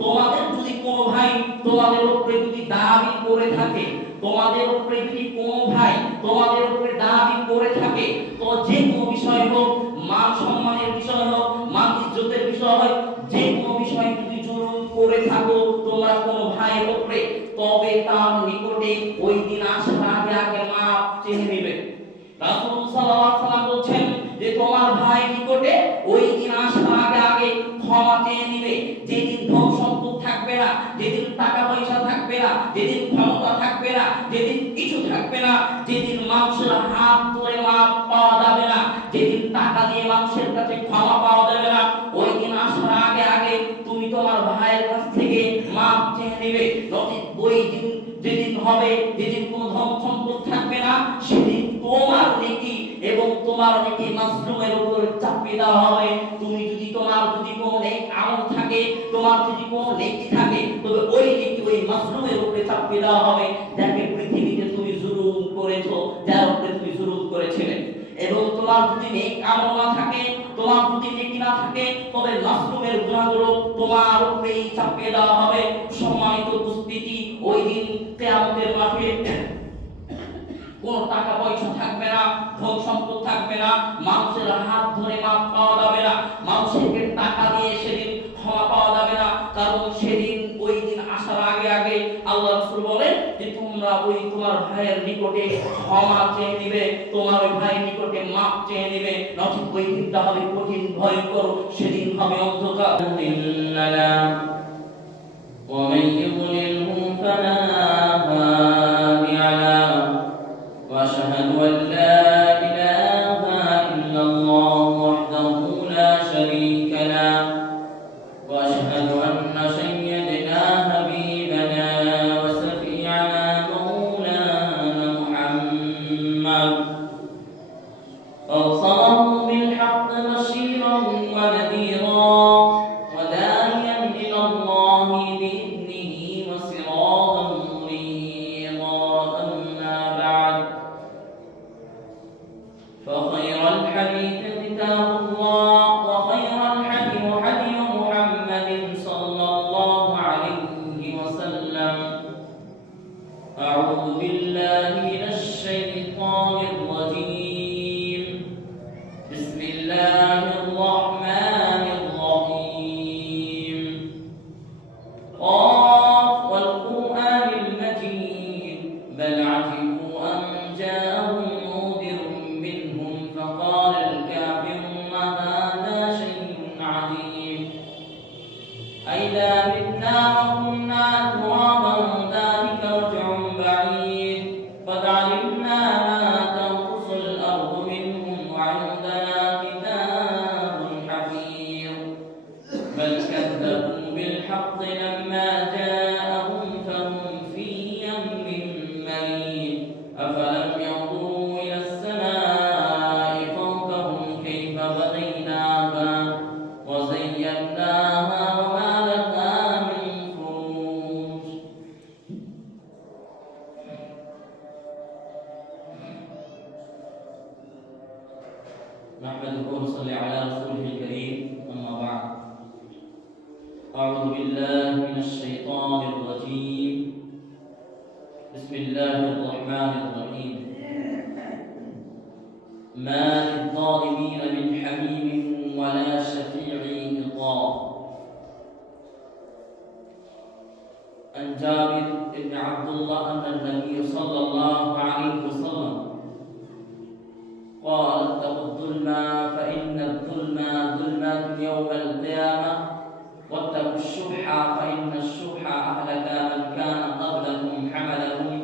তোমাদের যদি কোনো ভাই তোমাদের উপরে যদি দাবি করে থাকে, তোমাদের উপরে যদি কোনো ভাই তোমাদের উপরে দাবি করে থাকে, তো যে কোনো বিষয় হোক, মান সম্মানের বিষয় হোক, মান ইজ্জতের বিষয় হোক, যে কোনো বিষয় যদি জুলুম করে থাকো তোমরা কোনো ভাইয়ের উপরে, তবে তার নিকটে ওই দিন আসার আগে আগে মাপ চেয়ে নেবে। রাসূল সাল্লাল্লাহু আলাইহি ওয়াসাল্লাম বলেন যে তোমার ভাই নিকটে ওই দিন আসার আগে আগে ক্ষমা চেয়ে নেবে। যেদিন ধন সম্পদ থাকবে না, যেদিন টাকা পয়সা থাকবে না, যেদিন ক্ষমতা থাকবে না, যেদিন কিছু থাকবে না, যেদিন মানুষের হাত ধরে মাপ পাওয়া যাবে না, যেদিন টাকা দিয়ে মানুষের কাছে ক্ষমা পাওয়া যাবে না, ওই দিন আসার আগে আগে তুমি তোমার ভাইয়ের কাছ থেকে মাপ চেয়ে নেবে। ওই দিন যেদিন হবে, যেদিন কোনো ধন সম্পদ থাকবে না, সেদিন তোমার নেকি এবং তোমার নেকি মাজলুমের উপর চাপিয়ে দেওয়া হবে। তুমি যদি তোমার যদি কোনো নেক আমল থাকে, তোমার যদি কোনো নেকি থাকে, তবে ওই নেকি ওই মাজলুমের উপরে চাপিয়ে দেওয়া হবে। যাকে পৃথিবীতে তুমি জুলুম করেছো, যার উপরে তুমি জুলুম করেছিলে। এবং তোমার যদি নেক আমল না থাকে, তোমার যদি নেকি না থাকে, তবে মাজলুমের গুনাহগুলো তোমার উপরেই চাপিয়ে দেওয়া হবে। সম্মানিত উপস্থিতি, ওই দিন কিয়ামতের মাঠে কোনো টাকা পয়সা থাকবে না, ধন সম্পদ থাকবে না, মানুষের হাত ধরে মাপ পাওয়া যাবে না, মানুষেরকে টাকা দিয়ে সেদিন ক্ষমা পাওয়া যাবে না। কারণ সেদিন ওই দিন আসার আগে আগে আল্লাহ রাসূল বলেন যে তোমরা ওই তোমার ভাইয়ের নিকটে ক্ষমা চেয়ে নিবে, তোমার ওই ভাইয়ের নিকটে মাপ চেয়ে নিবে, নচেত ওই দিনটা হবে কঠিন ভয়ঙ্কর, সেদিন হবে অন্ধকার। ومن يضلله فلا هادي له واشهد ان لا اله الا الله وحده لا شريك له واشهد ان سيدنا حبيبنا وشفيعنا مولانا محمد ارسله بالحق بشيرا ونذيرا وداعيا الى الله باذنه وسراجا منيرا. اما بعد، فخير الحديث كتاب الله وخير الهدي هدي محمد صلى الله عليه وسلم. أعوذ بالله من الشيطان الرجيم. بسم الله الرحمن الرحيم. قاف والقرآن المجيد بل عجبوا أن جاءهم منذر منهم فقال الكافرون هذا شيء عجيب أئذا متنا وكنا ترابا ذلك رجع بعيد قد علمنا ما تنقص الأرض منهم وعندنا كتاب حفيظ بل كذبوا بالحق لما جاءهم فهم في أمر مريض أفلم ينظروا إلى السماء فوقهم كيف بنيناها وزيناها وما لها من فروج. نحمده ونصلي على رسوله الكريم. أما بعد، أعوذ بالله من الشيطان الرجيم. بسم الله الرحمن الرحيم. ما للظالمين من حميم ولا شفيع يطاع. عن جابر بن عبد الله أن النبي صلى الله عليه وسلم قال اتقوا الظلم فإن الظلم ظلمات يوم القيامة واتقوا الشح فإن الشح أهلك من كان قبلكم حملهم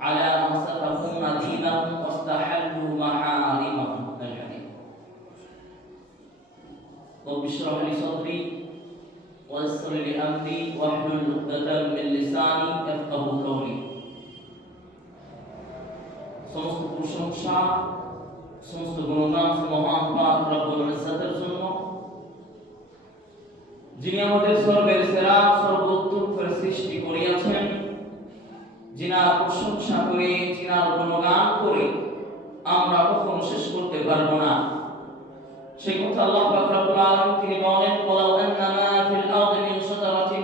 على أن سفكوا دينهم واستحلوا محارمهم. الحديث. رب اشرح لي صدري ويسر لي أمري واحلل عقدة من لساني يفقهوا قولي. সমস্ত প্রশংসা সমস্ত গুণগান মহান পাক রব্বুল ইজ্জতের জন্য, যিনি আমাদের সর্বের সেরা সর্বোত্তম করে সৃষ্টি করিয়াছেন, যিনার প্রশংসা করে যিনার গুণগান করে আমরা কখনো শেষ করতে পারবো না। সেই কথা আল্লাহ পাক রব্বুল আলামিন তিনি বলেন, ওয়ালাউ আন্নামা ফিল আরদি মিন শাজারাতিন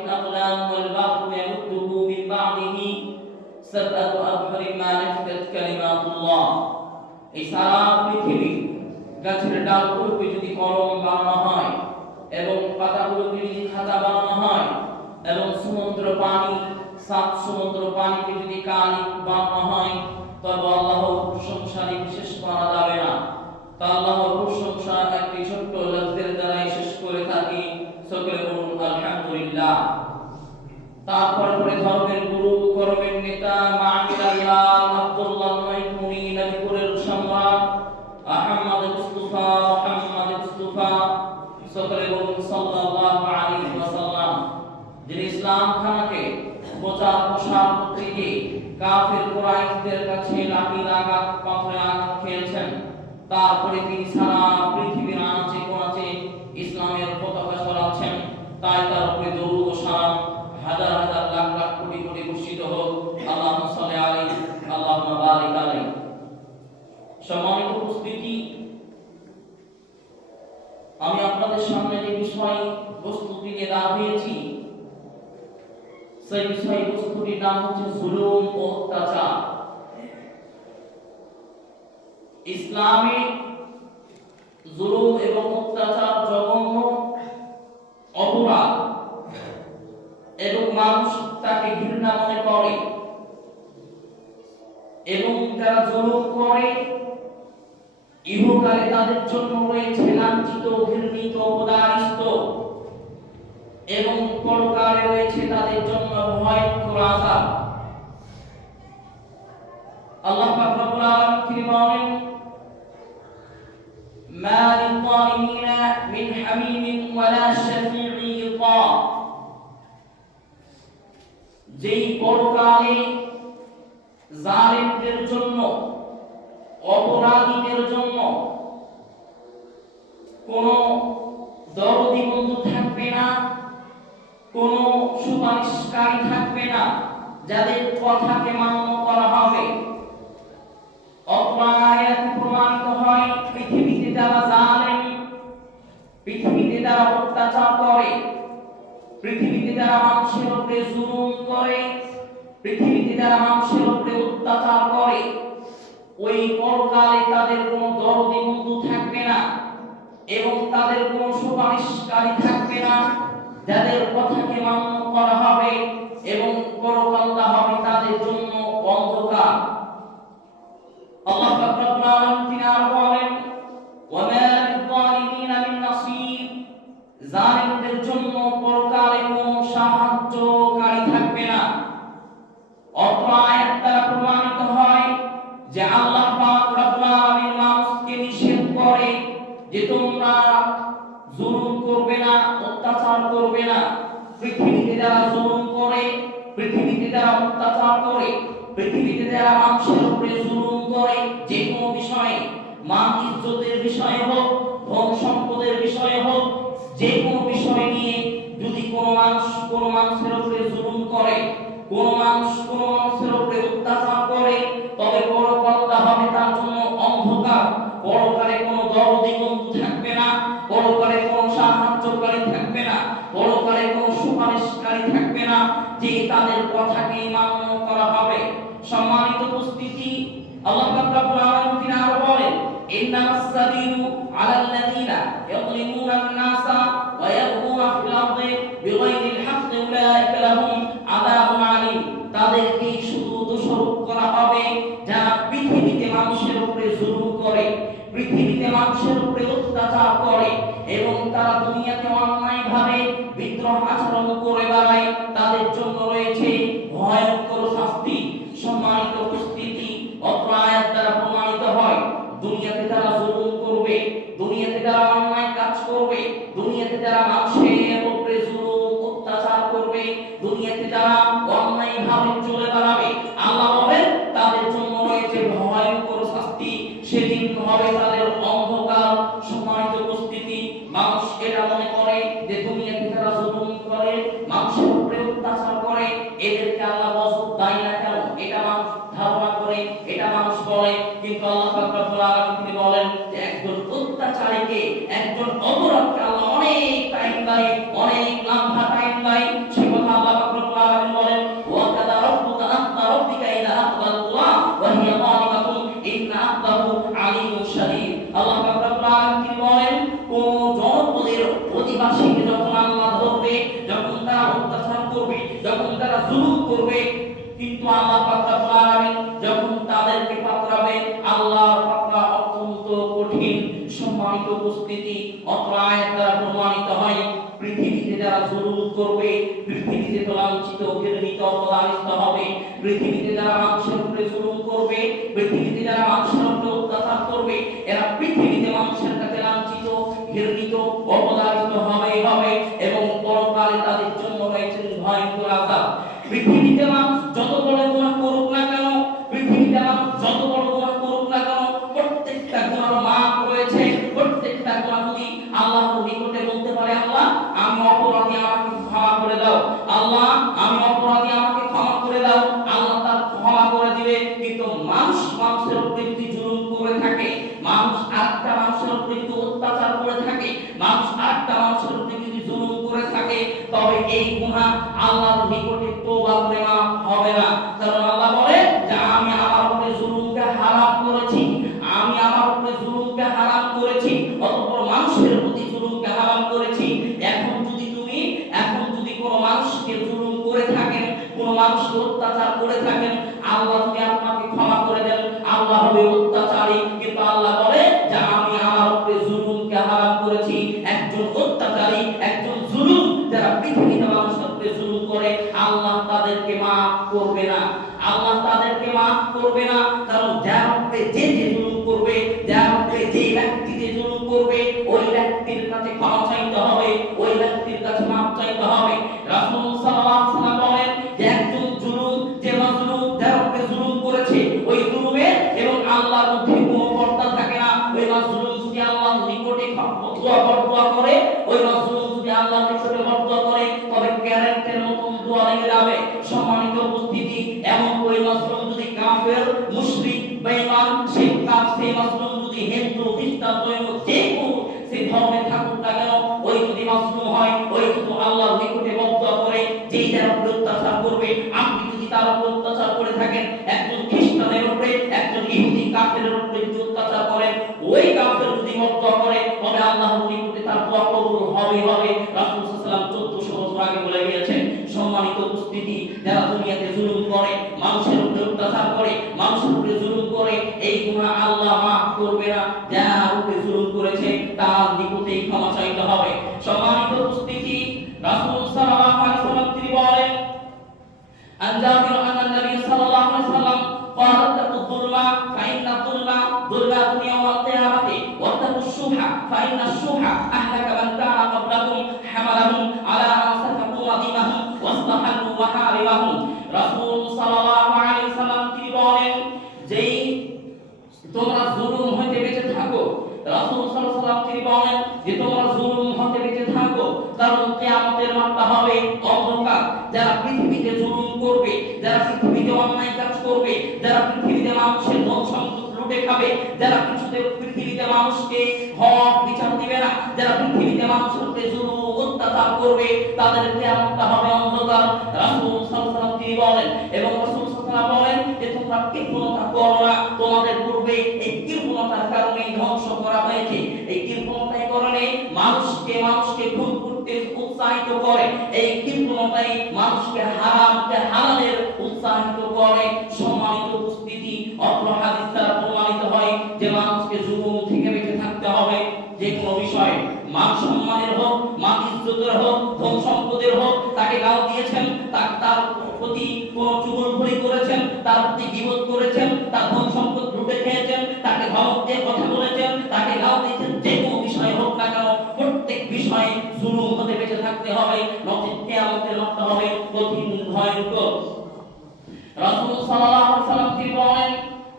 সাবআতু আবহুরিন মা নাফিদাত কালিমাতুল্লাহ। এই সারা পৃথিবী গাছের ডালগুলোকে যদি কলম বানানো হয় এবং পাতাগুলোকে যদি খাতা বানানো হয় এবং সমুদ্র পানি, সাত সমুদ্র পানিকে যদি কালি বানানো হয়, তবে আল্লাহর প্রশংসা শেষ করা যাবে না। তা আল্লাহর প্রশংসা একটি ছোট্ট লফজের দ্বারাই শেষ করে থাকি, সকলে বলুন আলহামদুলিল্লাহ। তারপরে পরে ধর্মের গুরু, কর্মের নেতা, মামিলাল্লাহ আব্দুল্লাহ মাইমুনি, নবীপুরের সম্রাট আহমদ মুস্তাফা, মুহাম্মদ মুস্তাফা, সকলে বলুন সাল্লাল্লাহু আলাইহি ওয়াসাল্লাম, যিনি ইসলাম খানাকে প্রচার প্রসার করতে গিয়ে কাফের কুরাইশদের কাছে লাঠির আঘাত, পাথরে আঘাত খেয়েছেন। তারপরে তিনি সারা পৃথিবীর আনাচে কোনাচে ইসলামের পতাকা ছড়াচ্ছেন। তাই তার উপরে দরুদ ও সালাম হাজার হাজার লাখ লাখ কোটি কোটি বর্ষিত হোক। আল্লাহুম্মা সাল্লি আলাইহি, আল্লাহুম্মা বারিক আলাইহি। সম্মানিত উপস্থিতি, আমি আপনাদের সামনে যে বিষয় বস্তুটি নিয়ে দাঁড় হয়েছি, সেই বিষয় বস্তুটির নাম হচ্ছে জুলুম ও অত্যাচার। ইসলামে জুলুম এবং অত্যাচার জঘন্য অপরাধ এবং মানুষ তাকে ঘৃণা মনে করে, এবং যারা জুলুম করে ইহকালে তাদের জন্য রয়েছে লাঞ্ছিত, ঘৃণিত, অপদারিত, এবং পরকালে রয়েছে তাদের জন্য ভয়ঙ্কর আযাব। আল্লাহ পাক রব্বুল আলামিন তিনি বলেন, মা লিল-যালিমিনা মিন হামিমিন ওয়ালা শাফিঈন ইউতা। যেই পরকালে জালিমদের জন্য, অপরাধীদের জন্য কোনো দরদি বন্ধু থাকবে না, কোনো সুপারিশকারী থাকবে না, যাদের কথাকে মান্য করা হবে। অপরাধ প্রমাণিত হয় পৃথিবীতে যারা জালেম, পৃথিবীতে যারা অত্যাচার করে, পৃথিবীতে যারা মানুষের উপরে জুলুম করে, পৃথিবীতে যারা মানুষের উপরে অত্যাচার করে, ওই পরকালে তাদের কোনো দরদি বন্ধু থাকবে না এবং তাদের কোনো সুপারিশকারী থাকবে না, যাদের কথাকে মান্য করা হবে, এবং পরকালটা হবে তাদের জন্য অন্ধকার। আল্লাহ পাক রব্বুল আলামিন তিনি আরো বলেন, ওয়া মা লিল-যালিমিনা মিন নাসীর। জালিমদের জন্য পরকালে কোনো সাহায্যকারী থাকবে না। অত্র আয়াত দ্বারা প্রমাণিত হয় যে আল্লাহ পাক রব্বুল আলামিন মানুষকে নিষেধ করে যে তোমরা জুলুম করবে না, অত্যাচার করবে না। পৃথিবীতে যারা জুলুম করে, পৃথিবীতে যারা অত্যাচার করে, পৃথিবীতে যারা মানুষের উপরে জুলুম করে, যে কোনো বিষয়ে, মান ইজ্জতের বিষয়ে হোক, ধন সম্পদের বিষয়ে হোক, যে কোনো বিষয় নিয়ে যদি কোনো মানুষের উপরে জুলুম করে, কোনো মানুষের উপরে অত্যাচার করে, তবে পরকালটা হবে তার জন্য অন্ধকার। পরকালে কোনো দরদি বন্ধু থাকবে না, পরকালে কোনো সাহায্যকারী থাকবে না, পরকালে কোনো সুপারিশকারী থাকবে না, যে তাদের কথাকে মান্য করা হবে। সম্মানিত উপস্থিতি, আল্লাহ পাক রব্বুল আলামিন তিনি আরো বলেন, ইন্নামাস সাবিলু আলাল্লাযিনা ইয়াযলিমুনা আন-নাসা ওয়া ইয়াবগুনা ফিল আরদি বিগাইরিল হাক্কি উলাইকা লাহুম আযাবুন আলীম। তাদেরকে শুধু দোষারোপ করা হবে যারা পৃথিবীতে মানুষের উপরে জুলুম করে, পৃথিবীতে মানুষের উপরে অত্যাচার করে, এবং তারা দুনিয়াতে অন্যায়ভাবে বিদ্রোহ আচরণ করে বেড়ায়, তাদের জন্য রয়েছে ভয়ঙ্কর শাস্তি। সম্মানিত উপস্থিতি, অত্র আয়াত দ্বারা প্রমাণিত হয় দুনিয়াতে যারা জুলুম করবে, দুনিয়াতে যারা অন্যায় কাজ করবে, দুনিয়াতে যারা মানুষের উপরে জুলুম অত্যাচার করবে, দুনিয়াতে যারা অন্যায়ভাবে চলে বেড়াবে, আল্লাহ বলেন তাদের জন্য রয়েছে ভয়ঙ্কর শাস্তি। সেদিন হবে তাদের অন্ধকার। সম্মানিত উপস্থিতি, মানুষ এটা মনে করে যে দুনিয়াতে যারা জুলুম করে, মানুষের উপরে অত্যাচার করে, এদেরকে আল্লাহ গজব দেয় না কেন, এটা মানুষ ধারণা করে, এটা মানুষ বলে। কিন্তু আল্লাহ পাক রব্বুল আলামিন তিনি বলেন যে একজন অত্যাচারীকে, একজন অপরাধকে আল্লাহ অনেক টাইম দেয়, অনেক লম্বা টাইম দেয়। সে কথা আল্লাহ পাক রব্বুল আলামিন বলেন, ওয়া কাদা রাব্বুকা করবে, কিন্তু আল্লাহ পাক রব্বুল আলামিন যখন তাদেরকে পাকড়াবে, আল্লাহর পাকড়া অত্যন্ত কঠিন। সম্মানিত উপস্থিতি, অত্র আয়াত দ্বারা প্রমাণিত হয় পৃথিবীতে যারা জুলুম করবে, পৃথিবীতে লাঞ্ছিত ঘৃণিত অপমানিত হবে। পৃথিবীতে যারা মানুষের উপরে জুলুম করবে, পৃথিবীতে যারা মানুষের উপরে অত্যাচার করবে, এরা পৃথিবীতে মানুষের কাছে লাঞ্ছিত ঘৃণিত অপমানিত হবে এবং পরকালে তাদের জন্য রয়েছে ভয়ঙ্কর আযাব। পৃথিবীতে মানুষ যত বড় গুনাহ করুক না কেন, পৃথিবীতে মানুষ যত বড় গুনাহ করুক না কেন, প্রত্যেকটা গুনার মাপ রয়েছে। প্রত্যেকটা গুনাহ যদি আল্লাহর নিকটে বলতে পারে, আল্লাহ আমি অপরাধী, আমাকে ক্ষমা করে দাও, আল্লাহ আমি অপরাধী, আমাকে ক্ষমা করে দাও, আল্লাহ তার ক্ষমা করে দিবে। কিন্তু মানুষ মানুষের উপরে যদি জুলুম করে থাকে, মানুষ আরেকটা মানুষের উপরে যদি অত্যাচার করে থাকে, মানুষ আরেকটা মানুষের উপরে যদি জুলুম করে থাকে, তবে এই গুনাহ আল্লাহর নিকটে তওবা করে মাফ হবে না। কারণ আল্লাহ বলে যে আমি আমার উপরে জুলুমকে হারাম করেছি, আমি আমার উপরে জুলুমকে হারাম করেছি, অতঃপর মানুষের প্রতি জুলুমকে হারাম করেছি। এখন যদি কোনো মানুষকে জুলুম করে থাকেন, কোনো মানুষকে অত্যাচার করে থাকেন, আল্লাহ যদি আপনাকে ক্ষমা করে দেন, আল্লাহ হবে অত্যাচারী। কিন্তু আল্লাহ বলে যে আমি আমার উপরে জুলুমকে হারাম করেছি। একজন অত্যাচারী, একজন জুলুম যারা পৃথিবীতে মানুষের উপরে জুলুম করে, আল্লাহ তাদেরকে মাফ করবে না, আল্লাহ তাদেরকে মাফ করবে না। কারণ যার উপরে যে জুলুম করবে, যার উপরে যে ব্যক্তি যে জুলুম করবে, ওই ব্যক্তির কাছে ক্ষমা চাইতে হবে, ওই ব্যক্তির কাছে মাফ চাইতে হবে। রাসূল সাল্লাল্লাহু আলাইহি ওয়াসাল্লাম বলেন যে একজন জুলুম, যে মাজলুম যার উপরে জুলুম করেছে, ওই জুলুমে এবং আল্লাহর মধ্যে কোনো পর্দা থাকে না। ওই মাজলুম যদি আল্লাহর নিকটে বদদুয়া করে, ওই মাজলুম যদি আল্লাহর নিকটে বদদুয়া করে, তবে ক্যারেক্টের মতন দোয়া লেগে যাবে। সম্মানিত উপস্থিতি, এমন ওই মাজলুম যদি কাফের, মুশরিক, বেঈমান, সেই মাজলুম যদি হিন্দু, খ্রিস্টান, জৈন, যে কোনো সেই ধর্মে থাকুক না কেন, ওই যদি মাজলুম হয়, ওই যদি আল্লাহর নিকটে বদদুয়া করে, যেই যার উপরে অত্যাচার করবে, আপনি যদি তার উপরে অত্যাচার করে থাকেন, একজন খ্রিস্টানের উপরে, একজন ইহুদি কাফেরের উপরে যদি অত্যাচার করেন, ওই কাফের যদি বদদুয়া করে, তবে আল্লাহর নিকটে তার দোয়া কবুল হবে। রাসূল সাল্লাল্লাহু আলাইহি ওয়াসাল্লাম 1400 বছর আগে বলে গিয়েছেন। সম্মানিত উপস্থিতি, যারা দুনিয়াতে জুলুম করে, মানুষের উপরে অত্যাচার করে, মানুষের উপরে জুলুম করে, এই গুনাহ আল্লাহ মাফ করবে না। যার উপরে জুলুম করেছে তার নিকটেই ক্ষমা চাইতে হবে। সম্মানিত উপস্থিতি, রাসূল সাল্লাল্লাহু আলাইহি ওয়াসাল্লাম তিনি বলেন, আন জাবির আন নবী সাল্লাল্লাহু আলাইহি ওয়াসাল্লাম قال اتقوا الظلم فإن الظلم ظلمات يوم القيامة واتقوا الشح فإن الشح أهلك من كان قبلكم حملهم على أن سفكوا دماءهم واستحلوا محارمهم। রাসূল সাল্লাল্লাহু আলাইহি ওয়াসাল্লাম তিনি বলেন, যেই তোমরা জুলুম হতে বেঁচে থাকো, রাসূল সাল্লাল্লাহু আলাইহি ওয়াসাল্লাম তিনি বলেন যে তোমরা জুলুম হতে বেঁচে থাকো, কারণ কিয়ামতের মাঠটা হবে অন্ধকার। যারা পৃথিবীতে জুলুম করবে, যারা পৃথিবীতে অন্যায় কাজ করবে, যারা পৃথিবীতে মানুষের ধন সম্পদ লুটে খাবে, যারা পৃথিবীতে মানুষকে হক বিচার দিবে না, যারা পৃথিবীতে মানুষের উপরে জুলুম অত্যাচার করবে, তাদের কিয়ামতটা হবে অন্ধকার। রাসূল সাল্লাল্লাহু আলাইহি ওয়াসাল্লাম তিনি বলেন, এবং রাসূল সাল্লাল্লাহু আলাইহি ওয়াসাল্লাম বলেন যে তোমরা কৃপণতা করো না, তোমাদের পূর্বে এই কৃপণতার কারণে ধ্বংস করা হয়েছে। এই কৃপণতার কারণে মানুষকে খুন করতে উৎসাহিত করে, এই কৃপণতাই মানুষকে হারামের উৎসাহিত করে। সম্মানিত উপস্থিতি, অত্র হাদিস দ্বারা প্রমাণিত হয় যে মানুষকে জুলুম থেকে বেঁচে থাকতে হবে। যে কোনো বিষয়ে, মান সম্মানের হোক, মান ইজ্জতের হোক, ধন সম্পদের হোক, তাকে গাল দিয়েছেন, তার প্রতি কোনো চুগলখড়ি করেছেন, তার প্রতি গীবত করেছেন, তার ধন সম্পদ লুটে খেয়েছেন, তাকে ধমক দিয়ে কথা বলেছেন, তাকে গাল দিয়েছেন, যে কোনো বিষয় হোক না কেন, প্রত্যেক বিষয়ে জুলুম হতে বেঁচে থাকতে হবে, নচেৎ কিয়ামতের মাঠটা হবে কঠিন ভয়ঙ্কর। রাসূল সাল্লাল্লাহু আলাইহি ওয়াসাল্লাম তিনি বলেন,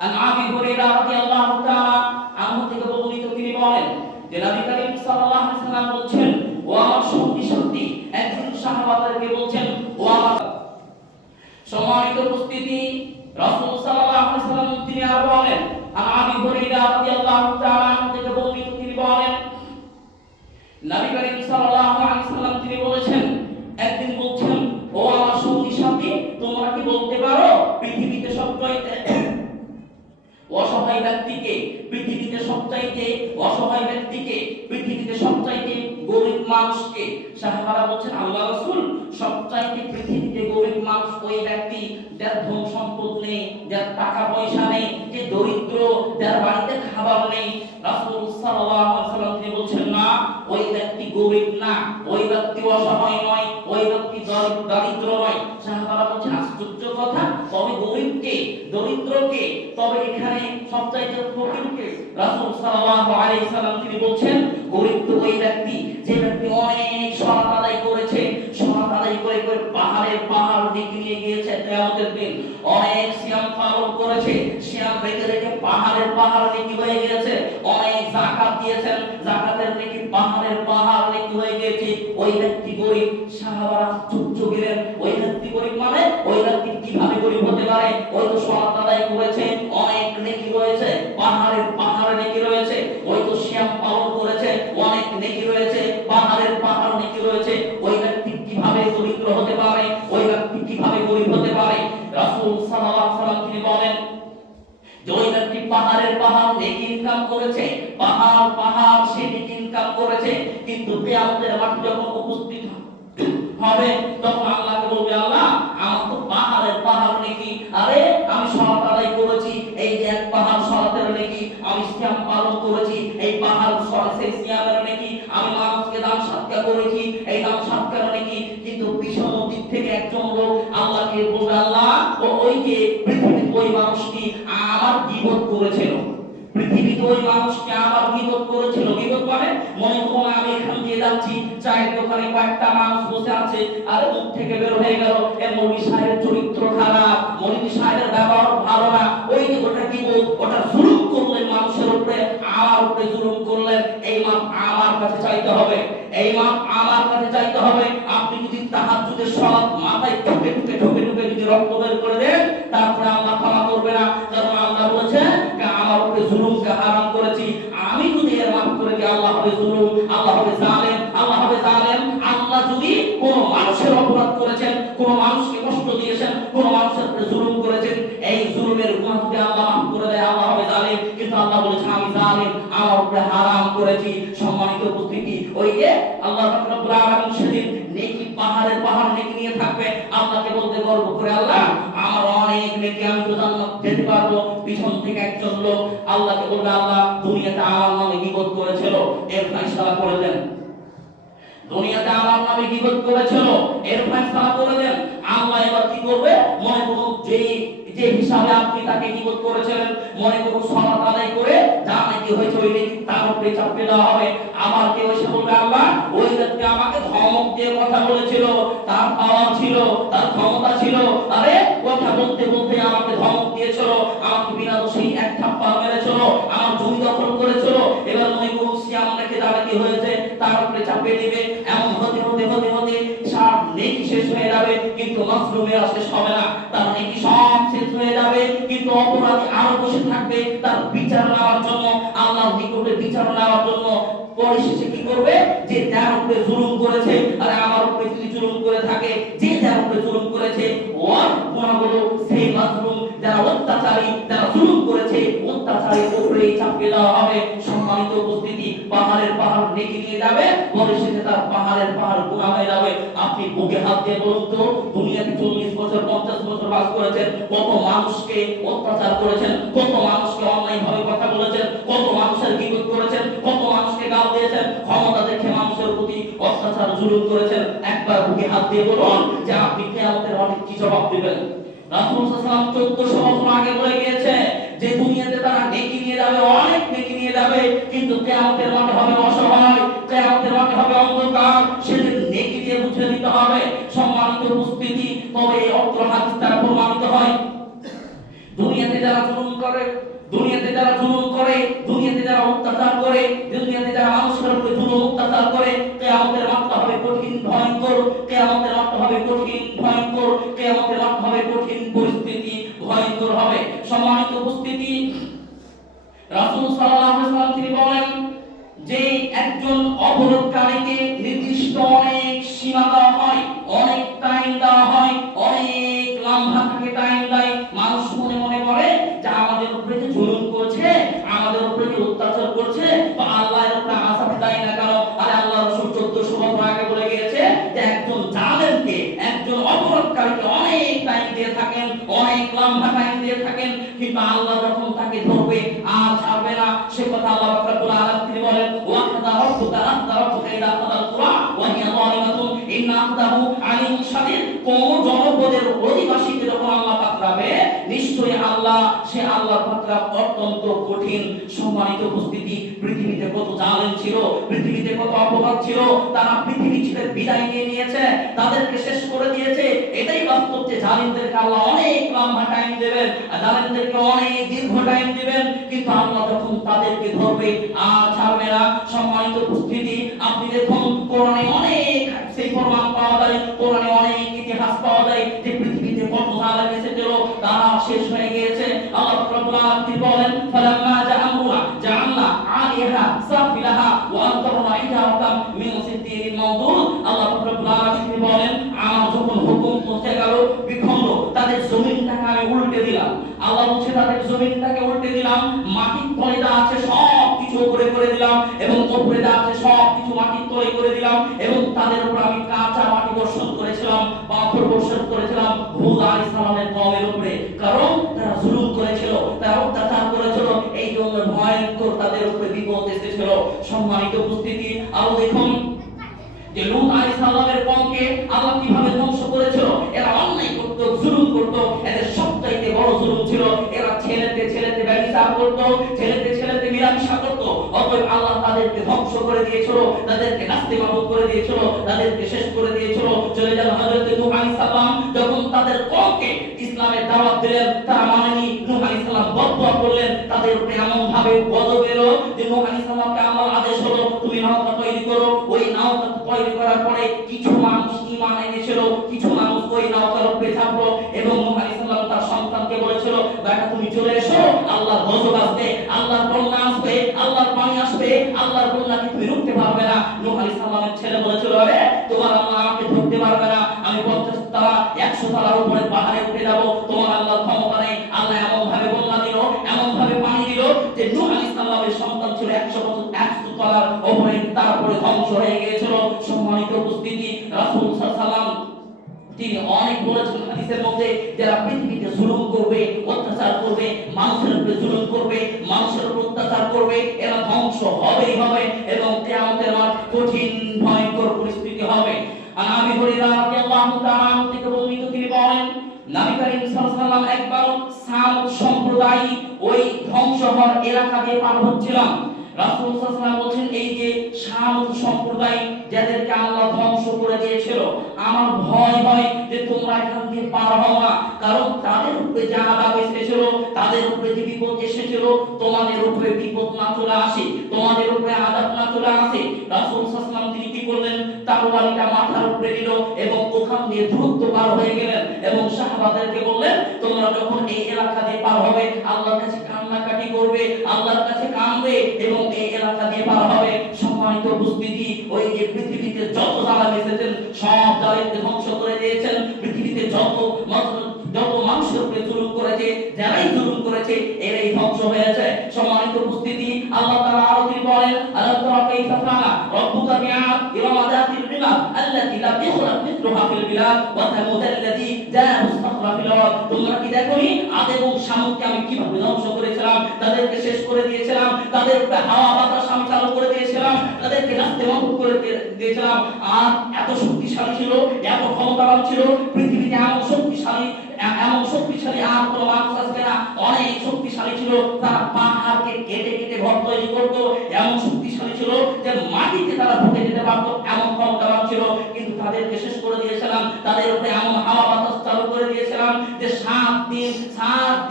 আন আবি হুরায়রা রাদিয়াল্লাহু তাআলা আনহু থেকে বর্ণিত, তিনি বলেন যে নবী করিম সাল্লাল্লাহু আলাইহি ওয়াসাল্লাম বলেন, ও আমার সঙ্গী একজন সাহাবাদেরকে বলছেন, ও আমার। সম্মানিত উপস্থিতি, রাসূল সাল্লাল্লাহু আলাইহি ওয়াসাল্লাম তিনি আরো বলেন, আন আবি হুরায়রা রাদিয়াল্লাহু তাআলা আনহু থেকে বর্ণিত, তিনি বলেন নবী করিম সাল্লাল্লাহু আলাইহি ওয়াসাল্লাম তিনি বলেছেন, একদিন বলছেন, ও আমার সঙ্গী সাথী, তোমরা কি বলতে পারো পৃথিবীতে সবচাইতে অসহায় ব্যক্তিকে, পৃথিবীতে সবচাইতে অসহায় ব্যক্তিকে, পৃথিবীতে সবচাইতে গরিব মানুষকে? সাহাবারা বলছেন, আল্লাহ রাসূল, সবচাইতে পৃথিবীতে গরিব মানুষ ওই ব্যক্তি টাকা পয়সা নেই, যে দরিদ্র, যার বাড়িতে খাবার নেই, রাসূল সাল্লাল্লাহু আলাইহি ওয়াসাল্লাম তিনি বলছেন না, ওই ব্যক্তি গরিব না, ওই ব্যক্তি অসহায় নয়, ওই ব্যক্তি দরিদ্র নয়। সাহাবারা বলছেন আশ্চর্য কথা, তবে গরিবকে, দরিদ্রকে, তবে এখানে সবচাইতে ফকিরকে? রাসূল সাল্লাল্লাহু আলাইহি ওয়াসাল্লাম তিনি বলছেন গরিব তো ওই ব্যক্তি যে ব্যক্তি অনেক সালাত আদায় করেছে, সালাত আদায় করে করে পাহাড় দিকে নিয়ে গিয়েছে কিয়ামতের দিন, অনেক সিয়াম পালন করেছে, সিয়াম রেখে রেখে পাহাড় নেকি হয়ে গিয়েছে, অনেক যাকাত দিয়েছেন, যাকাতের নেকি পাহাড় নেকি হয়ে গিয়েছে, ওই ব্যক্তি গরিব। সাহাবারা আশ্চর্য গেলেন, ওই ব্যক্তি গরিব মানে ওই ব্যক্তি কিভাবে গরিব হতে পারে? ওই তো সালাত আদায় করেছে, অনেক নেকি রয়েছে, পাহাড়ে নেকি রয়েছে, ওই তো সিয়াম পালন করেছে, অনেক নেকি রয়েছে, পাহাড় নেকি রয়েছে, ওই ব্যক্তি কিভাবে দরিদ্র হতে পারে? ওই ব্যক্তি কিভাবে গরিব হতে পারে? রাসূল সাল্লাল্লাহু আলাইহি ওয়াসাল্লাম তিনি বলেন যে ওই ব্যক্তি পাহাড় নেকি ইনকাম করেছে, পাহাড় সে নেকি ইনকাম করেছে, কিন্তু কিয়ামতের মাঠে যখন উপস্থিত হবে তখন আল্লাহকে বলবে, আল্লাহ আমার তো পাহাড় নেকি, আরে আমি সালাত আদায় করেছি, এই যে এক পাহাড় সালাতের নেকি, আমি সিয়াম পালন করেছি, এই পাহাড় সেই সিয়ামের নেকি, আমি মানুষকে দান সৎকার করেছি, এই দান সৎকার নেকি, কিন্তু পিছন দিক থেকে একজন লোক আল্লাহকে বলবে, আল্লাহ ওই যে পৃথিবীতে ওই মানুষটি আমার গীবত করেছিল, পৃথিবীতে ওই মানুষকে আমার গীবত করেছিল। গীবত মানে মনে করুন আমি এখান দিয়ে যাচ্ছি, চায়ের দোকানে কয়েকটা মানুষ বসে আছে, আর মুখ থেকে বের হয়ে গেল এ মৌলভী সাহেবের চরিত্র খারাপ, মৌলভী সাহেবের ব্যবহার ভালো না, ওই যে ওটা গীবত, ওটা জুলুম করলেন মানুষের উপরে, আমার উপরে জুলুম করলেন, এই মাপ আমার কাছে চাইতে হবে, এই মাপ আমার কাছে চাইতে হবে। আপনি যদি তাহাজ্জুদের সালাত মাথায় ঠুকে যদি রক্ত বের করে দেন, তারপরে আল্লাহ ক্ষমা করবে না, কারণ আল্লাহ বলেছেন আমার উপরে জুলুমকে হারাম করেছি, আমি যদি এর মাফ করে দিই আল্লাহ হবে জুলুম, আল্লাহ হবে জালেম। আল্লাহ যদি কোন মানুষের অপরাধ করেছেন, কোন মানুষকে কষ্ট দিয়েছেন, কোন মানুষের উপরে জুলুম করেছেন, এই জুলুমের গুনাহ যদি আল্লাহ মাফ করে দেয় আল্লাহ হবে জালেম, কিন্তু আল্লাহ বলেছেন আমি জালেম, আমার উপরে হারাম করেছি। সম্মানিত উপস্থিতি, ওই যে আল্লাহ রাব্বুল আলামিন সেদিন নেকি পাহাড় নেকি নিয়ে থাকবে, আল্লাহকে বলতে গর্ব করে, আল্লাহ আমার অনেক নেকি, আমি তো জান্নাত যেতে পারবো। পিছন থেকে একজন লোক আল্লাহকে বলবে, আল্লাহ দুনিয়াতে আমার নামে গীবত করেছিল, এর ফয়সালা করে দেন, দুনিয়াতে আমার নামে গীবত করেছিল, এর ফয়সালা করে দেন। আল্লাহ এবার কি করবে? মনে করুন যে হিসাবে আপনি তাকে গীবত করেছিলেন, মনে করুন সালাত আদায় করে যা নাকি হয়েছে ওই নাকি তার উপরে চাপিয়ে দেওয়া হবে। আবার কেউ এসে বলবে, আল্লাহ ওই ব্যক্তি আমাকে ধমক দিয়ে কথা বলেছিল, তার পাওয়ার ছিল, তার ক্ষমতা ছিল, আরে কথা বলতে বলতে আমাকে ধমক দিয়েছিল, আমাকে বিনা দোষে এক থাপ্পড় মেরেছিল, আমার জমি দখল করেছিল, এবার মনে করুন সিয়াম রেখে যা নাকি হয়েছে তার উপরে চাপিয়ে দিবে। এমন হতে সব নেকি শেষ হয়ে যাবে, কিন্তু মাসলুমের শেষ হবে না, তার নেকি সব শেষ হয়ে যাবে, কিন্তু অপরাধী আরো বসে থাকবে তার বিচার নেওয়ার জন্য, আল্লাহর নিকটে বিচার নেওয়ার জন্য। পরিশেষে কি করবে? যে যার উপরে জুলুম করেছে, আর আমার উপরে যদি জুলুম করে থাকে, যে যার উপরে জুলুম করেছে ওর গুনাহগুলো সেই মাসলুম যারা অত্যাচারী, যারা জুলুম করেছে অত্যাচারীর উপরে চাপিয়ে দেওয়া হবে। সম্মানিত উপস্থিতি, পাহাড় নেকি নিয়ে যাবে, পরিশেষে তার পাহাড় গুনাহ হয়ে যাবে। আপনি বুকে হাত দিয়ে বলুন তো, দুনিয়াতে 40 বছর 50 বছর বাস করেছেন, কত মানুষকে অত্যাচার করেছেন, কত মানুষকে অন্যায়ভাবে কথা বলেছেন, কত মানুষের গীবত করেছেন, কত মানুষকে গাল দিয়েছেন, ক্ষমতা দেখে মানুষের প্রতি অত্যাচার জুলুম করেছেন। একবার বুকে হাত দিয়ে বলুন যে আপনি কিয়ামতের মাঠে কি জবাব দিবেন? রাসূল সাল্লাল্লাহু আলাইহি ওয়াসাল্লাম 1400 বছর আগে বলে গিয়েছে যে দুনিয়াতে তারা নেকি নিয়ে যাবে, অনেক নেকি নিয়ে যাবে, কিন্তু কিয়ামতের মাঠে হবে অসহায়, কিয়ামতের মাঠে হবে অন্ধকার, সেদিন নেকি দিয়ে বুঝে নিতে হবে। সম্মানিত উপস্থিতি, তবে এই অত্র হাদিস দ্বারা প্রমাণিত হয় দুনিয়াতে যারা জুলুম করে, দুনিয়াতে যারা অত্যাচার করে, দুনিয়াতে যারা মানুষের উপরে জুলুম অত্যাচার করে, কিয়ামতের মাঠে হবে কঠিন ভয়ঙ্কর, কিয়ামতের মাঠে হবে কঠিন ভয়ঙ্কর, কিয়ামতের মাঠে হবে কঠিন পরিস্থিতি, ভয়ঙ্কর হবে। সম্মানিত উপস্থিতি, রাসূল সাল্লাল্লাহু আলাইহি ওয়াসাল্লাম তিনি বলেন যে একজন অপরাধকারীকে নির্দিষ্ট অনেক সীমা দেওয়া হয়, অনেক টাইম দেওয়া হয়, অনেক লম্বা থেকে টাইম দেয়। মানুষ মনে করে যে আমাদের উপরে যে জুলুম করছে, আমাদের উপরে যে অত্যাচার করছে, তো আল্লাহ এর উপরে আযাব দেয় না কেন? আরে আল্লাহ রাসূল 1400 বছর আগে বলে গিয়েছে যে একজন জালেমকে, একজন অপরাধকারীকে অনেক টাইম দিয়ে থাকেন, অনেক লম্বা টাইম দিয়ে থাকেন, কিন্তু আল্লাহ যখন তাকে ধরবে আর ছাড়বে না, সে কথা আল্লাহ রাব্বুল আলামিন তিনি বলেন ওয়াকাদা রাব্বুকা ইযা আখাযাল কুরা ওয়া হিয়া যালিমাতুন ইন্না আখযাহু আলিমুন শাদীদ। কোন জনপদের অধিবাসীকে যখন আল্লাহ পাকড়াবে, নিশ্চয়ই আল্লাহ সে আল্লাহর পাকড়া অত্যন্ত কঠিন। সম্মানিত উপস্থিতি, পৃথিবীতে কত জালেম ছিল, পৃথিবীতে কত অপরাধ ছিল, তারা পৃথিবী ছেড়ে বিদায় নিয়ে নিয়েছে, তাদেরকে শেষ করে দিয়েছে। এটাই বাস্তব যে জালিমদেরকে আল্লাহ অনেক লম্বা টাইম দেবেন, জালিমদেরকে অনেক দীর্ঘ টাইম দিবেন, কিন্তু আল্লাহ যখন তাদেরকে ধরবে আর ছাড়বে না। সম্মানিত উপস্থিতি, আপনি দেখুন কোরআনে অনেক সেই প্রমাণ পাওয়া যায়, কোরআনে অনেক ইতিহাস পাওয়া যায় যে পৃথিবীতে কত জালেম এসেছিল, তারা শেষ হয়ে গিয়েছে। আল্লাহ রাব্বুল আলামিন বলেন ফালাম্মা জাআমুনা জাআলনা আলিহা সাফিলাহা ওয়া আমতারনা ইজারাতাম মিন সিদ্দিন মাওদুদ। আল্লাহ রাব্বুল আলামিন বলেন আমার যখন হুকুম পৌঁছে গেল বিখণ্ড, তাদের জমিনটাকে আমি উল্টে দিলাম। আল্লাহ বলছে তাদের জমিনটাকে উল্টে দিলাম, মাটির তলে যা আছে সব কিছু উপরে করে দিলাম, এবং উপরে যা আছে সব কিছু মাটির তলে করে দিলাম, এবং তাদের উপর আমি কাঁচা মাটি বর্ষণ করেছিলাম, পাথর বর্ষণ করেছিলাম হুদ আলাইহিস সালামের কওমের উপরে, কারণ তারা জুলুম করেছিল, তারা অত্যাচার করেছিল, এই জন্য ভয়ঙ্কর তাদের উপরে বিপদ এসেছিল। সম্মানিত উপস্থিতি, আরো দেখুন যে লূত আলাইহিস সালামের কওমকে আল্লাহ কিভাবে ধ্বংস করেছিল। এরা অন্যায় করত, জুলুম করত, এদের সবচাইতে বড় জুলুম ছিল এরা ছেলেতে ছেলেতে ব্যভিচার করত, ছেলেতে ছেলেতে মিলামেশা করত। অতএব আল্লাহ তাদেরকে ধ্বংস করে দিয়েছিল, তাদেরকে নাস্তিমাবুদ করে দিয়েছিল, তাদেরকে শেষ করে দিয়েছিল। চলে যান হযরত নূহ আলাইহিস সালাম, যখন তাদের কওমকে ইসলামের দাওয়াত দিলেন, তারা মানেনি। নূহ আলাইহিস সালাম বদদুয়া করলেন, তাদের উপরে এমন ভাবে গজব এলো যে নূহ আলাইহিস সালামকে আল্লাহর আদেশ হলো তুমি নৌকা তৈরি করো। ওই নৌকা তৈরি করার পরে কিছু মানুষ ঈমান এনেছিল, কিছু মানুষ ওই নৌকার উপরে চাপলো, এবং নূহ আলাইহিস সালাম তার সন্তানকে বলেছিল বেটা তুমি চলে এসো, আল্লাহর গজব আসবে, আল্লাহর বন্যা আসবে, আল্লাহর পানি আসবে, আল্লাহর বন্যাকে তুমি রুখতে পারবে না। নূহ আলাইহিস সালামের ছেলে বলেছিল আরে তোমার আল্লাহ আমাকে ধরতে পারবে না, আমি 50 তালা 100 তালার উপরে পাহাড়ে উঠে যাব, তোমার আল্লাহর ক্ষমতা নেই। আল্লাহ এমন ভাবে বন্যা দিল, এমন ভাবে পানি দিল যে নূহ আলাইহিস সালামের সন্তান ছিল 100 বছর 100 তালার উপরে, তারপরে ধ্বংস হয়ে গিয়েছিল। সম্মানিত উপস্থিতি, রাসূল সাল্লাল্লাহু আলাইহি ওয়াসাল্লাম তিনি অনেক বলেছেন হাদিসের মধ্যে, যারা পৃথিবীতে জুলুম করবে, অত্যাচার করবে, মানুষের উপরে জুলুম করবে, মানুষের উপর অত্যাচার করবে, এরা ধ্বংস হবেই হবে, এবং কিয়ামতের মাঠ কঠিন ভয়ঙ্কর পরিস্থিতি হবে। আর আবু হুরায়রা রাদিয়াল্লাহু তাআলা আনহু থেকে বর্ণিত, তিনি বলেন নবী করিম সাল্লাল্লাহু আলাইহি ওয়াসাল্লাম একবার সামুদ সম্প্রদায় ওই ধ্বংস হওয়ার এলাকা দিয়ে পার হচ্ছিলাম। রাসূল সাল্লাল্লাহু আলাইহি ওয়াসাল্লাম বলেন এই যে সামুদ সম্প্রদায় যাদেরকে আল্লাহ ধ্বংস করে দিয়েছিল, আমার ভয় হয় যে তোমরা এখান দিয়ে পার হও না, কারণ তাদের উপরে যে আযাব এসেছিল, তাদের উপরে যে বিপদ এসেছিল, তোমাদের উপরে বিপদ না চলে আসে, তোমাদের উপরে আযাব না চলে আসে। রাসূল সাল্লাল্লাহু আলাইহি ওয়াসাল্লাম তিনি কি করলেন, তরবারিটা মাথার উপরে নিল এবং ওখান দিয়ে দ্রুত পার হয়ে গেলেন, এবং সাহাবাদেরকে বললেন তোমরা যখন এই এলাকা দিয়ে পার হবে আল্লাহর কাছে কান্নাকাটি করবে, আল্লাহর কাছে কাঁদবে, এবং এই এলাকা দিয়ে পার হবে। সম্মানিত উপস্থিতি, ওই যে পৃথিবীতে যত জালেম এসেছেন সব জালেমকে ধ্বংস করে দিয়েছেন। পৃথিবীতে যত মানুষের উপরে জুলুম করেছে, যারাই জুলুম করেছে এরাই ধ্বংস হয়েছে। সম্মানিত উপস্থিতি, আল্লাহ তাআলা আরো তিনি বলেন আলাম তারা কাইফা ফাআলা রাব্বুকা বিআদ ইরামা যাতিল ইমাদ আল্লাতী লাম ইখলাক মিথলুহা ফিল বিলাদ ওয়া সামুদ আল্লাযী জাআবু সাখরা ফিল আরদ। তোমরা কি দেখোনি আদ এবং শামুদকে আমি কিভাবে ধ্বংস করেছিলাম, তাদেরকে শেষ করে দিয়েছিলাম, তাদের উপরে হাওয়া বাতাস আমি চালু করে দিয়েছিলাম, তাদেরকে নাস্তিমাবুদ করে দিয়েছিলাম। আর এত শক্তিশালী ছিল, এত ক্ষমতাবান ছিল, পৃথিবীতে এমন শক্তিশালী আর কোনো মানুষ আসবে না, অনেক শক্তিশালী ছিল। তারা পাহাড়কে কেটে কেটে ঘর তৈরি করত, এমন শক্তিশালী ছিল যে মাটিতে তারা ঢুকে যেতে পারত, এমন ক্ষমতাবান ছিল। কিন্তু তাদেরকে শেষ করে দিয়েছিলাম, তাদের উপরে এমন হাওয়া বাতাস চালু করে দিয়েছিলাম যে 7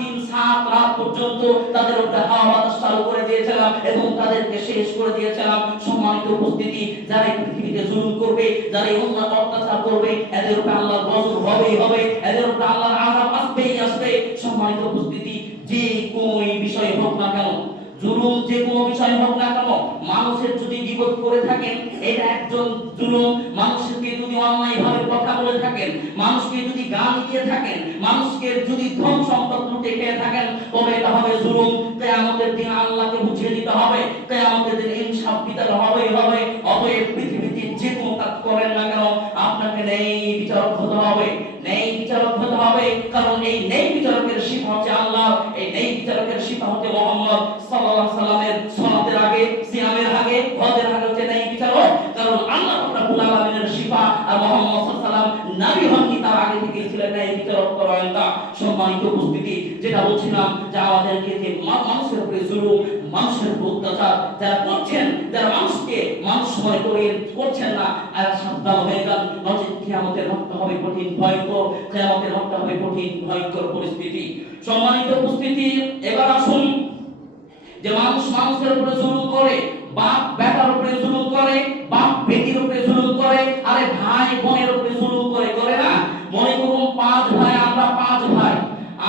দিন 7 রাত পর্যন্ত তাদের উপরে হাওয়া বাতাস চালু করে দিয়েছিলাম এবং তাদেরকে শেষ করে দিয়েছিলাম। সম্মানিত উপস্থিতি, যারা পৃথিবীতে জুলুম করবে, যারা অন্যায় অত্যাচার করবে, এদের উপরে আল্লাহর গজব হবেই হবে, এদের উপরে আল্লাহর আযাব আসবেই আসবে। সম্মানিত উপস্থিতি, যে কোন বিষয় হোক না কেন, জুলুম যে কোনো বিষয় হোক না কেন, মানুষের যদি বিপদ করে থাকেন এটা একজন জুলুম। মানুষকে যদি অন্যায়ভাবে কথা বলে থাকেন, মানুষকে যদি গালি দিয়ে থাকেন, মানুষকে যদি ধন সম্পদ লুটে খেয়ে থাকেন, তবে এটা হবে জুলুম। কিয়ামতের দিন আল্লাহকে বুঝিয়ে দিতে হবে, কিয়ামতের দিন ইনসাফ দিতে হবেই হবে। অতএব পৃথিবীতে যে কোনো কাজ করেন না কেন আপনাকে ন্যায় বিচারক হতে হবে, ন্যায় বিচারক হতে হবে, কারণ এই ন্যায় বিচারকের শিফা হচ্ছে আল্লাহ, এই ন্যায় বিচারকের শিফা হচ্ছে মুহাম্মদ সাল্লাল্লাহু আলাইহি সাল্লামের সালাতের আগে, সিয়ামের আগে, হজের আগে হচ্ছে ন্যায় বিচারক, কারণ আল্লাহ রাব্বুল আলামিনের শিফা আর মুহাম্মদ সাল্লাল্লাহু আলাইহি সাল্লাম নবী হননি, তার আগে থেকে ছিলেন ন্যায় বিচারক পরায়ণতা। সম্মানিত উপস্থিতি, যেটা বলছিলাম যে আমাদেরকে যে মানুষের উপরে জুলুম, মানুষের উপর অত্যাচার যারা করছেন, যারা মানুষকে মানুষ মনে করে করছেন না, আর সাবধান হয়ে যান, নচেৎ কিয়ামতের রক্ত হবে কঠিন ভয়ঙ্কর, কিয়ামতের রক্ত হবে কঠিন ভয়ঙ্কর পরিস্থিতি। সম্মানিত উপস্থিতি, এবার আসুন যে মানুষ মানুষের উপরে জুলুম করে, বাপ বেটার উপরে জুলুম করে, বাপ বেটির উপরে জুলুম করে, আরে ভাই বোনের উপরে জুলুম করে, করে না? মনে করুন 5 ভাই, আমরা 5 ভাই,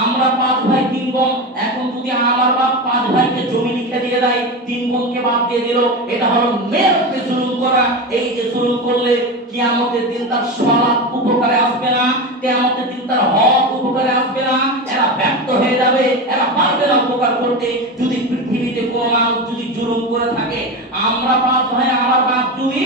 আমরা 5 ভাই 3 বোন। এখন যদি আমার বাপ 5 ভাইকে জমি লিখে দিয়ে দেয়, 3 বোনকে বাদ দিয়ে দিল, এটা হলো মেয়ের উপরে জুলুম করা। এই যে জুলুম করলে কিয়ামতের দিন তার সওয়াব উপকারে আসবে না, কিয়ামতের দিন তার হক উপকারে আসবে না, এরা ব্যর্থ হয়ে যাবে, এরা পারবে না উপকার করতে। যদি পৃথিবীতে কোনো মানুষ যদি জুলুম করে থাকে, আমরা 5 ভাই, আমার বাপ যদি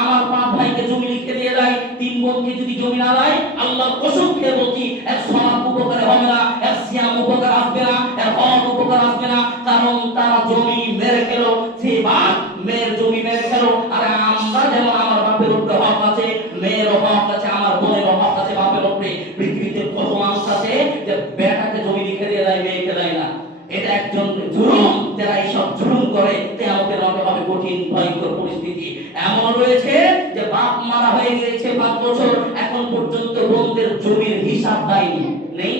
আমার 5 ভাইকে জমি লিখে দিয়ে দেয়, 3 বোনকে যদি জমি না দেয়, আল্লাহর কসম খেয়ে বলছি এর সওয়াব উপকারে হবে না, এর সিয়াম উপকার আসবে না, এর হক উপকার আসবে না, কারণ তারা জমি মেরে খেলো, সে বাপ মেয়ের জমি মেরে খেলো। আর আমরা যেমন আমার বাপের উপরে হক আছে, মেয়ের হক আছে, আমার বোনের হক আছে বাপের উপরে। পৃথিবীতে কত মানুষ আছে যে বেটাকে জমি লিখে দিয়ে দেয়, মেয়েকে দেয় না? এটা একজন জুলুম, যারা এইসব জুলুম করে কিয়ামতের মাঠে হবে কঠিন ভয়ঙ্কর পরিস্থিতি। এমন রয়েছে যে বাপ মারা হয়ে গিয়েছে 5 বছর, এখন পর্যন্ত বোনদের জমির হিসাব দেয়নি। নেই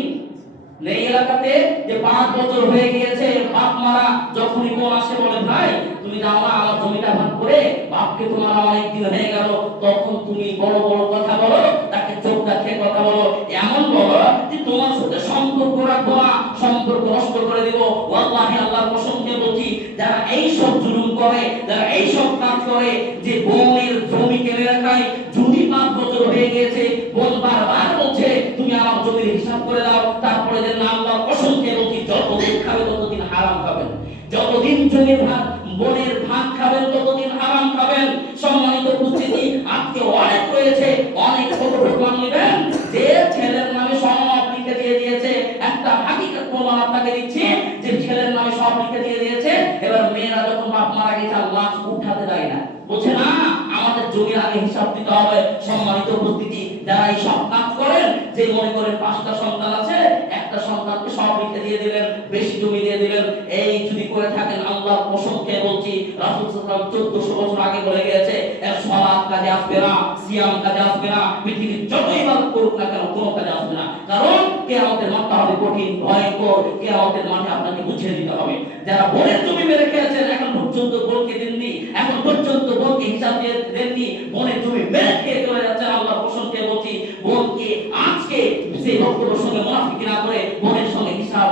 নেই এলাকাতে যে 5 বছর হয়ে গিয়েছে বাপ মারা, যখনই বোন আসে বলে ভাই তুমি যাও না আমার জমিটা ভাগ করে, বাপকে তোমার অনেক দিন হয়ে গেল, তখন তুমি বড় বড় কথা বলো, তাকে চোখ দেখে কথা বলো, এমন বলো যে তোমার সাথে সম্পর্ক রাখবো না, সম্পর্ক নষ্ট করে দিব। ওয়াল্লাহি আল্লাহর কসম দিয়ে বলছি, যারা এই সব জুলুম করে, যারা এই সব কাজ করে, যে বোনের জমি কেড়ে রাখায়, যদি 5 বছর হয়ে গিয়েছে, বোন বারবার বলছে তুমি আমার জমির হিসাব করে দাও, তারপরে যে আল্লাহর কসম দিয়ে বলছি যতদিন খাবে ততদিন হারাম খাবেন, যতদিন জমির ভাগ বোনের ভাগ খাবেন ততদিন হারাম খাবেন। সম্মানিত উপস্থিতি, আজকে অনেক রয়েছে, অনেক ছোট প্রমাণ নেবেন যে ছেলের নামে সব লিখে দিয়ে দিয়েছে। একটা হাকিকত প্রমাণ আপনাকে দিচ্ছি যে ছেলের নামে সব লিখে দিয়ে দিয়েছে, এবার মেয়েরা যখন বাপ মারা গেছে লাশ উঠাতে দেয় না, বলছে না আমাদের জমির আগে হিসাব দিতে হবে। সম্মানিত উপস্থিতি, যারা এই সব কাজ করেন, যে মনে করেন 5টা সন্তান আছে, একটা সন্তানকে সব লিখে দিয়ে দিলেন, বেশি জমি দিয়ে দিলেন, এই যদি করে থাকেন আল্লাহর কসম খেয়ে বলছি রাসূল সাল্লাল্লাহু আলাইহি ওয়াসাল্লাম 1400 বছর আগে বলে গিয়েছে এর সালাত কাজে আসবে না, সিয়াম কাজে আসবে না, পৃথিবীর যত ইবাদত করুক না কেন কোনো কাজে আসবে না, কারণ কিয়ামতের মাঠটা হবে কঠিন ভয়ঙ্কর। কিয়ামতের মাঠে আপনাকে বুঝিয়ে দিতে হবে, যারা বোনের জমি মেরে খেয়েছেন এখন পর্যন্ত বোনকে দেননি, এখন পর্যন্ত বোনকে হিসাব দিয়ে দেননি, বোনের জমি মেরে খেয়ে চলে যাচ্ছেন, আল্লাহর কসম খেয়ে বলছি বোনকে আজকে সেই বক্তব্যের সঙ্গে মুনাফিকি না করে বোনের সঙ্গে হিসাব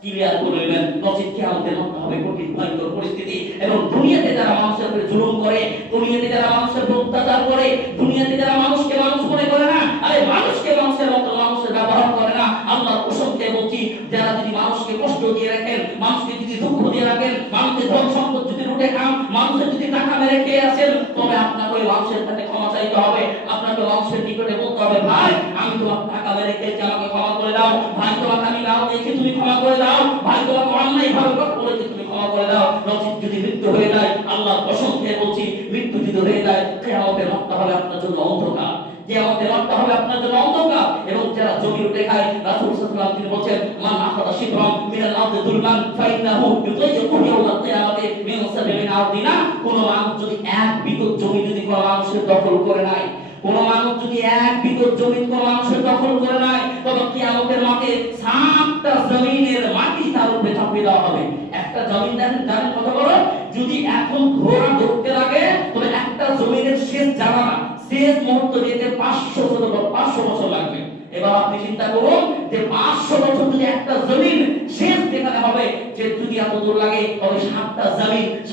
ক্লিয়ার করে নেবেন, নচেৎ কিয়ামতের মাঠে হবে কঠিন ভয়ঙ্কর পরিস্থিতি। এবং দুনিয়াতে যারা মানুষের উপরে জুলুম করে, দুনিয়াতে যারা মানুষের উপর অত্যাচার করে, দুনিয়াতে যারা মানুষকে মানুষ মনে করে না, আরে মানুষকে মানুষের মতো মানুষের ব্যবহার করে না, আল্লাহর কসম খেয়ে বলছি যারা যদি মানুষকে কষ্ট দিয়ে রাখেন, মানুষকে যদি দুঃখ দিয়ে রাখেন, মানুষের ধন সম্পদ যদি লুটে খান, মানুষের যদি টাকা মেরে খেয়ে আসেন, তবে আপনাকে ওই মানুষের কাছে ক্ষমা চাইতে হবে, আপনাকে মানুষের নিকটে বলতে হবে ভাই আমি তোমার টাকা মেরে খেয়েছি, আমাকে ক্ষমা করে দাও, ভাই তোমাকে আমি গাও দিয়েছি তুমি ক্ষমা করে দাও, ভাই তোমাকে অন্যায় ভাবে বলেছি তুমি ক্ষমা করে দাও। নচেৎ যদি মৃত্যু হয়ে যায়, আল্লাহর কসম খেয়ে বলছি মৃত্যু যদি হয়ে যায়, কিয়ামতের মাঠটা হবে আপনার জন্য অন্ধকার, কিয়ামতের মাঠটা হবে আপনার জন্য অন্ধকার। এবং যারা জমি লুটে খায়, রাসূল সাল্লাল্লাহু আলাইহি ওয়াসাল্লাম তিনি বলেন মান আখাযা শিবরান মিনাল আরদি যুলমান ফাইন্নাহু ইউযায়্যিকু ইয়াওমাল কিয়ামাতি মিন সাবঈনা আরদিনা। কোন মানুষ যদি 1 বিঘত জমি যদি কোন মানুষের দখল করে নেয়, কোন মানুষ যদি 1 বিঘত জমি কোন মানুষের দখল করে নেয়, তবে কিয়ামতের মাঠে 7টা জমিনের মাটি তার উপরে চাপিয়ে দেওয়া হবে। একটা জমিন দেখেন জানেন কত বড়? যদি এখন ঘোড়া ধরতে লাগে তবে একটা জমিনের শেষ জায়গা, শেষ মুহূর্ত যেতে 500 বছর লাগবে। এবার আপনি চিন্তা করুন যে 500 বছর যদি একটা জমিন শেষ যেখানে হবে, যে যদি এত দূর লাগে তবে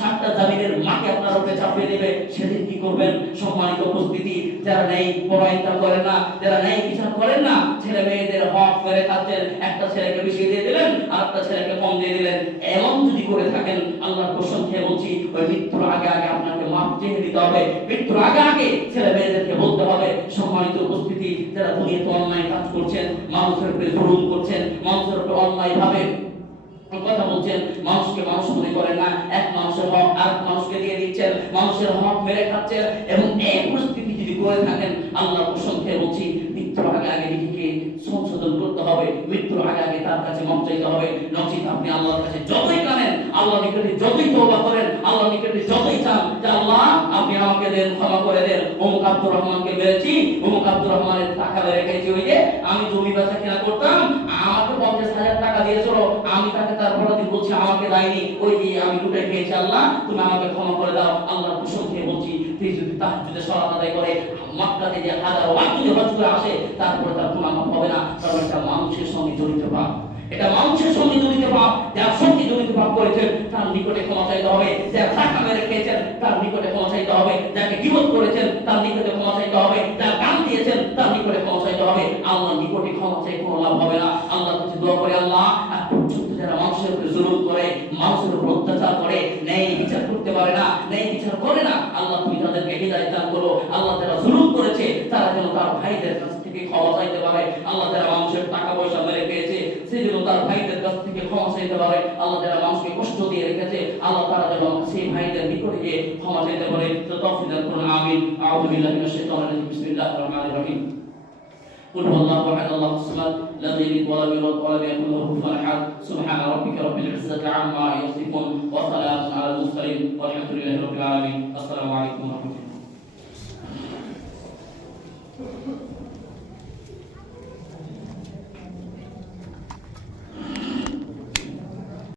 7টা জমিনের মাটি আপনার উপরে চাপিয়ে দেবে, সেদিন কি করবেন? সম্মানিত উপস্থিতি, যারা নেই পরায়ণতা করেন না, যারা নেই বিচার করেন না, ছেলে মেয়েদের হক মেরে খাচ্ছেন, একটা ছেলেকে বেশি দিয়ে দিলেন আর একটা ছেলেকে কম দিয়ে দিলেন, এমন যদি করে থাকেন আল্লাহর কসম খেয়ে বলছি ওই মৃত্যুর আগে আগে আপনাকে মাপ চেয়ে দিতে হবে। মৃত্যুর আগে আগে ছেলে মেয়েদেরকে বলতে হবে। সম্মানিত উপস্থিতি, যারা দুনিয়াতে অন্যায় কাজ করছেন, মানুষের উপরে জুলুম করছেন, মানুষের উপরে অন্যায় ভাবে কথা বলছেন, মানুষকে মানুষ মনে করেন না, এক মানুষের হক আর মানুষকে দিয়ে দিচ্ছেন, মানুষের হক মেরে খাচ্ছেন, এবং এই পরিস্থিতি যদি করে থাকেন আল্লাহ কসম খেয়ে বলছি মৃত্যুর আগে আগে নিজেকে সংশোধন করতে হবে। মৃত্যুর আগে আগে তার কাছে মাপ চাইতে হবে। নচিত আপনি আল্লাহর কাছে যতই কানেন, আল্লাহর নিকটে যতই তওবা করেন, আল্লাহর নিকটে যতই চান যে আল্লাহ আপনি আমাকে দেন, ক্ষমা করে দেন, অমুক আব্দুর রহমানকে মেরেছি, অমুক আব্দুর রহমানের টাকা মেরে রেখেছি, ওই যে আমি জমি বেচা কিনা করতাম, আমাকে 50,000 টাকা দিয়েছিল, আমি তাকে তার পরদিন বলছি আমাকে দেয়নি, ওই যে আমি লুটে খেয়েছি, আল্লাহ তুমি আমাকে ক্ষমা করে দাও। আল্লাহর কসম খেয়ে বলছি তুই যদি তাহাজ্জুদে সালাত আদায় করে মক্কাতে যে হাজার ওয়াক্ত যদি হজ করে আসে, তারপরে তার গুনাহ মাফ হবে না, কারণ এটা মানুষের সঙ্গে জড়িত পাপ। এটা মানুষের সঙ্গে জড়িত পাপ। যার সঙ্গে জড়িত পাপ করেছেন তার নিকটে ক্ষমা চাইতে হবে। যার টাকা মেরে খেয়েছেন তার নিকটে ক্ষমা চাইতে হবে। যাকে গীবত করেছেন তার নিকটে ক্ষমা চাইতে হবে। যার গান দিয়েছেন তার নিকটে ক্ষমা চাইতে হবে। আল্লাহর নিকটে ক্ষমা চাই কোনো লাভ হবে না। আল্লাহর কাছে দোয়া করে, আল্লাহ আর পর্যন্ত যারা মানুষের উপরে জুলুম করে, মানুষের উপর অত্যাচার করে, ন্যায় বিচার করতে পারে না, ন্যায় বিচার করে না, আল্লাহ তুমি তাদেরকে হিদায়াত দান করো। আল্লাহ যারা জুলুম করেছে তারা যেন তার ভাইদের কাছ থেকে ক্ষমা চাইতে পারে। আল্লাহ যারা মানুষের টাকা পয়সা মেরে খেয়েছে সে যেন তার ভাইদের কাছ থেকে ক্ষমা চাইতে পারে। আল্লাহ যারা মানুষকে কষ্ট দিয়ে রেখেছে আল্লাহ তারা যেন সেই ভাইদের নিকটে গিয়ে ক্ষমা চাইতে পারে। তো তৌফিক দান করুন, আমিন। আউযু বিল্লাহি মিনাশ শাইতানির রাজিম। বিসমিল্লাহির রহমানির রহিম। قل هو الله احد الله الصمد لم يلد ولم يولد ولم يكن له كفوا احد سبحان ربك رب العزه عما يصفون وسلام على المرسلين والحمد لله رب العالمين. السلام عليكم ورحمه الله.